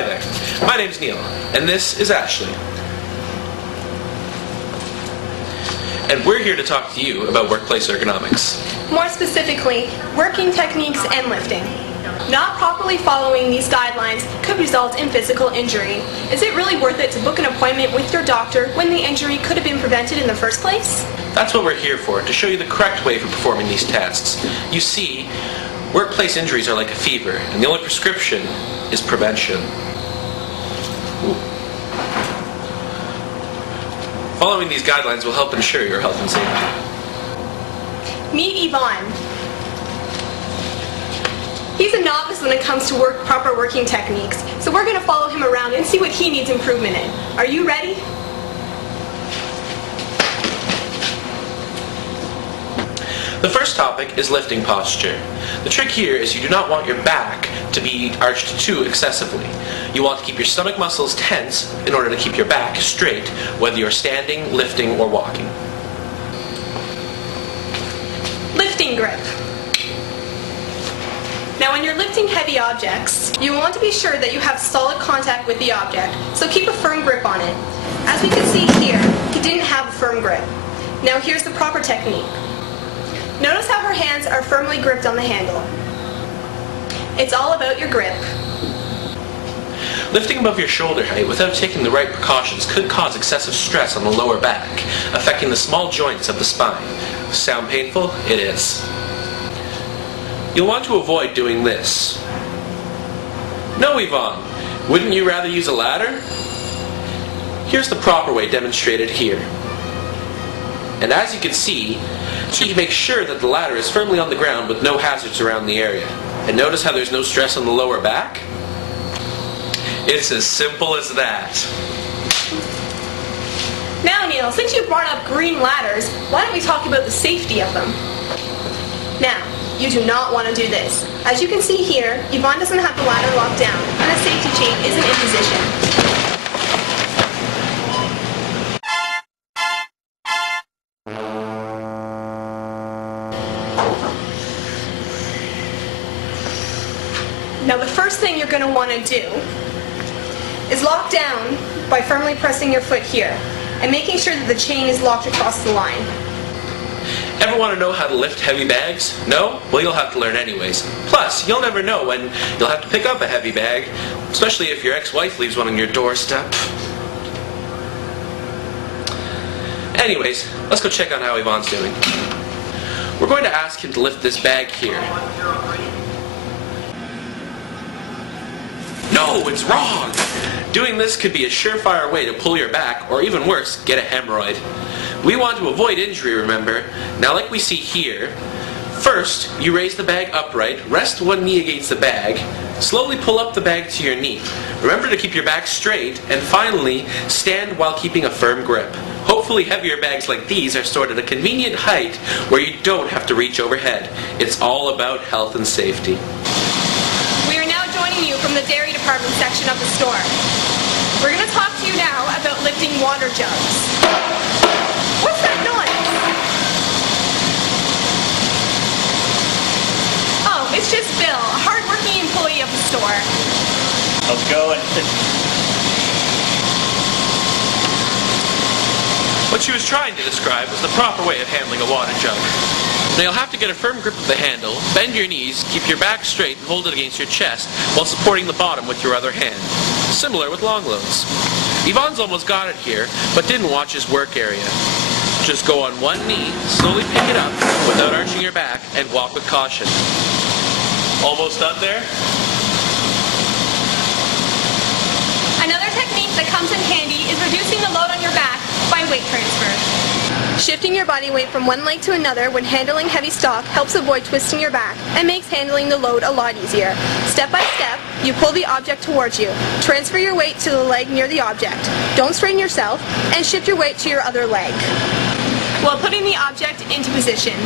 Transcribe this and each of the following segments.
Hi there, my name's Neil, and this is Ashley. And we're here to talk to you about workplace ergonomics. More specifically, working techniques and lifting. Not properly following these guidelines could result in physical injury. Is it really worth it to book an appointment with your doctor when the injury could have been prevented in the first place? That's what we're here for, to show you the correct way for performing these tasks. You see, workplace injuries are like a fever, and the only prescription is prevention. Ooh. Following these guidelines will help ensure your health and safety. Meet Yvonne. He's a novice when it comes to proper working techniques, so we're going to follow him around and see what he needs improvement in. Are you ready? The first topic is lifting posture. The trick here is you do not want your back to be arched too excessively. You want to keep your stomach muscles tense in order to keep your back straight, whether you're standing, lifting, or walking. Lifting grip. Now when you're lifting heavy objects, you want to be sure that you have solid contact with the object, so keep a firm grip on it. As we can see here, he didn't have a firm grip. Now here's the proper technique. Notice how her hands are firmly gripped on the handle. It's all about your grip. Lifting above your shoulder height without taking the right precautions could cause excessive stress on the lower back, affecting the small joints of the spine. Sound painful? It is. You'll want to avoid doing this. No, Yvonne, wouldn't you rather use a ladder? Here's the proper way demonstrated here. And as you can see, you make sure that the ladder is firmly on the ground with no hazards around the area. And notice how there's no stress on the lower back? It's as simple as that. Now Neil, since you brought up green ladders, why don't we talk about the safety of them? Now, you do not want to do this. As you can see here, Yvonne doesn't have the ladder locked down, and the safety chain isn't in position. Now the first thing you're going to want to do is lock down by firmly pressing your foot here and making sure that the chain is locked across the line. Ever want to know how to lift heavy bags? No? Well, you'll have to learn anyways. Plus, you'll never know when you'll have to pick up a heavy bag, especially if your ex-wife leaves one on your doorstep. Anyways, let's go check on how Yvonne's doing. We're going to ask him to lift this bag here. No, it's wrong! Doing this could be a surefire way to pull your back, or even worse, get a hemorrhoid. We want to avoid injury, remember. Now like we see here, first you raise the bag upright, rest one knee against the bag, slowly pull up the bag to your knee. Remember to keep your back straight, and finally, stand while keeping a firm grip. Hopefully heavier bags like these are stored at a convenient height where you don't have to reach overhead. It's all about health and safety. We are now joining you from the dairy department section of the store. We're going to talk to you now about lifting water jugs. What's that noise? Oh, it's just Bill, a hard-working employee of the store. How's it going? What she was trying to describe was the proper way of handling a water jug. Now you'll have to get a firm grip of the handle, bend your knees, keep your back straight, and hold it against your chest while supporting the bottom with your other hand. Similar with long loads. Yvonne's almost got it here, but didn't watch his work area. Just go on one knee, slowly pick it up without arching your back, and walk with caution. Almost done there? Another technique that comes in handy is reducing the load on your back by weight transfer. Shifting your body weight from one leg to another when handling heavy stock helps avoid twisting your back and makes handling the load a lot easier. Step by step, you pull the object towards you. Transfer your weight to the leg near the object. Don't strain yourself, and shift your weight to your other leg while putting the object into position.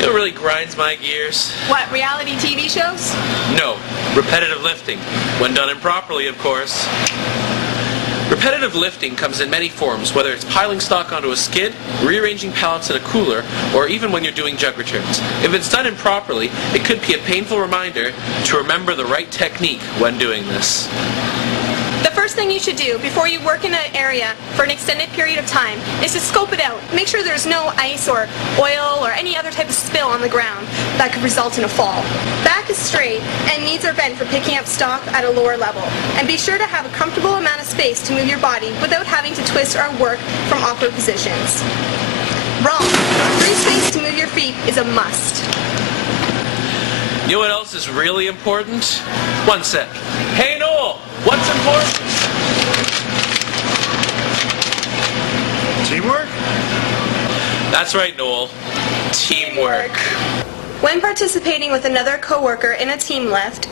It really grinds my gears. What, reality TV shows? No, repetitive lifting. When done improperly, of course. Repetitive lifting comes in many forms, whether it's piling stock onto a skid, rearranging pallets in a cooler, or even when you're doing jug returns. If it's done improperly, it could be a painful reminder to remember the right technique when doing this. The first thing you should do before you work in an area for an extended period of time is to scope it out. Make sure there's no ice or oil or any other type of spill on the ground that could result in a fall. Back is straight and knees are bent for picking up stock at a lower level. And be sure to have a comfortable amount of space to move your body without having to twist or work from awkward positions. Wrong. Free space to move your feet is a must. You know what else is really important? One sec. Hey Noel, what's important? Teamwork? That's right, Noel. Teamwork. When participating with another coworker in a team lift,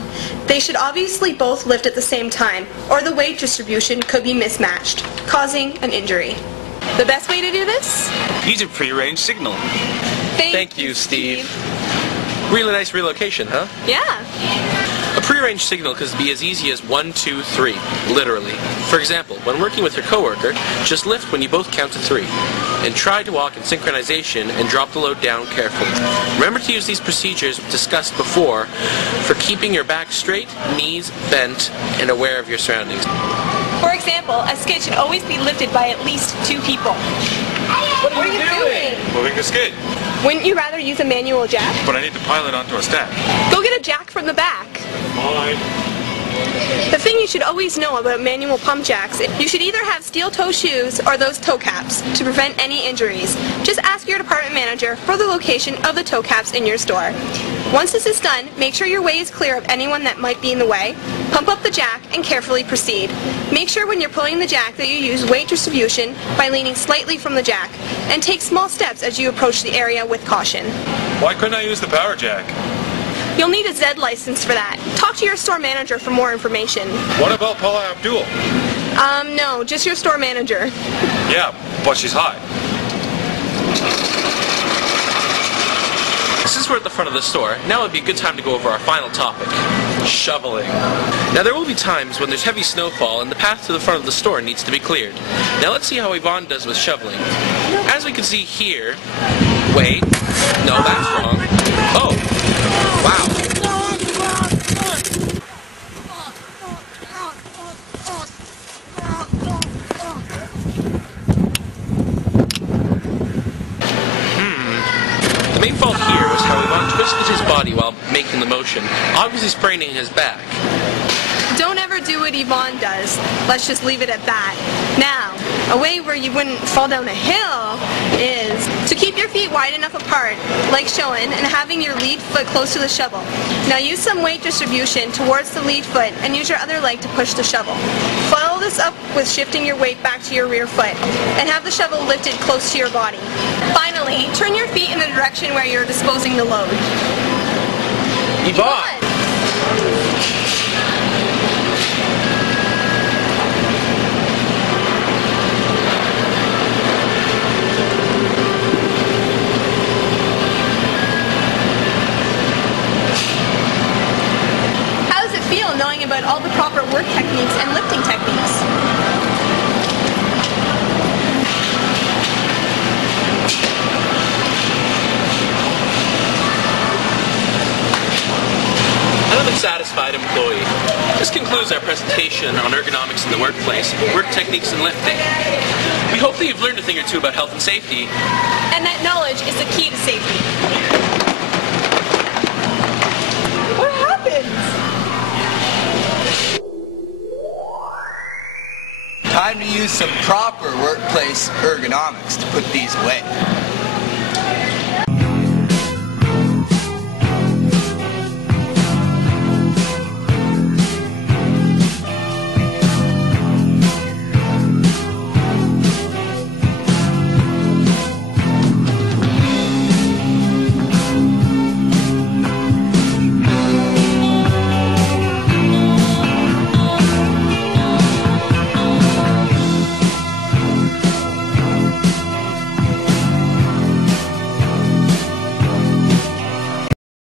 they should obviously both lift at the same time, or the weight distribution could be mismatched, causing an injury. The best way to do this? Use a pre-arranged signal. Thank you, Steve. Really nice relocation, huh? Yeah. A prearranged signal could be as easy as 1, 2, 3, literally. For example, when working with your coworker, just lift when you both count to 3, and try to walk in synchronization and drop the load down carefully. Remember to use these procedures discussed before for keeping your back straight, knees bent, and aware of your surroundings. For example, a skid should always be lifted by at least 2 people. What are you doing? Moving the skid. Wouldn't you rather use a manual jack? But I need to pile it onto a stack. Go get a jack from the back. Fine. The thing you should always know about manual pump jacks, you should either have steel toe shoes or those toe caps to prevent any injuries. Just ask your department manager for the location of the toe caps in your store. Once this is done, make sure your way is clear of anyone that might be in the way. Pump up the jack and carefully proceed. Make sure when you're pulling the jack that you use weight distribution by leaning slightly from the jack, and take small steps as you approach the area with caution. Why couldn't I use the power jack? You'll need a Z license for that. Talk to your store manager for more information. What about Paula Abdul? No, just your store manager. Yeah, but she's hot. Since we're at the front of the store, now would be a good time to go over our final topic, shoveling. Now there will be times when there's heavy snowfall and the path to the front of the store needs to be cleared. Now let's see how Yvonne does with shoveling. As we can see here, wait, no, that's wrong. Oh, wow. The main fault here was how Yvonne twisted his body while making the motion, obviously spraining his back. Don't ever do what Yvonne does. Let's just leave it at that. Now, a way where you wouldn't fall down a hill is to keep your feet wide enough apart, like shown, and having your lead foot close to the shovel. Now use some weight distribution towards the lead foot and use your other leg to push the shovel. Follow this up with shifting your weight back to your rear foot and have the shovel lifted close to your body. Finally, turn your feet in the direction where you're disposing the load. Yvonne! How does it feel knowing about all the proper work techniques and lifting techniques? Another satisfied employee. This concludes our presentation on ergonomics in the workplace, work techniques and lifting. We hope that you've learned a thing or two about health and safety. And that knowledge is the key to safety. What happened? Time to use some proper workplace ergonomics to put these away.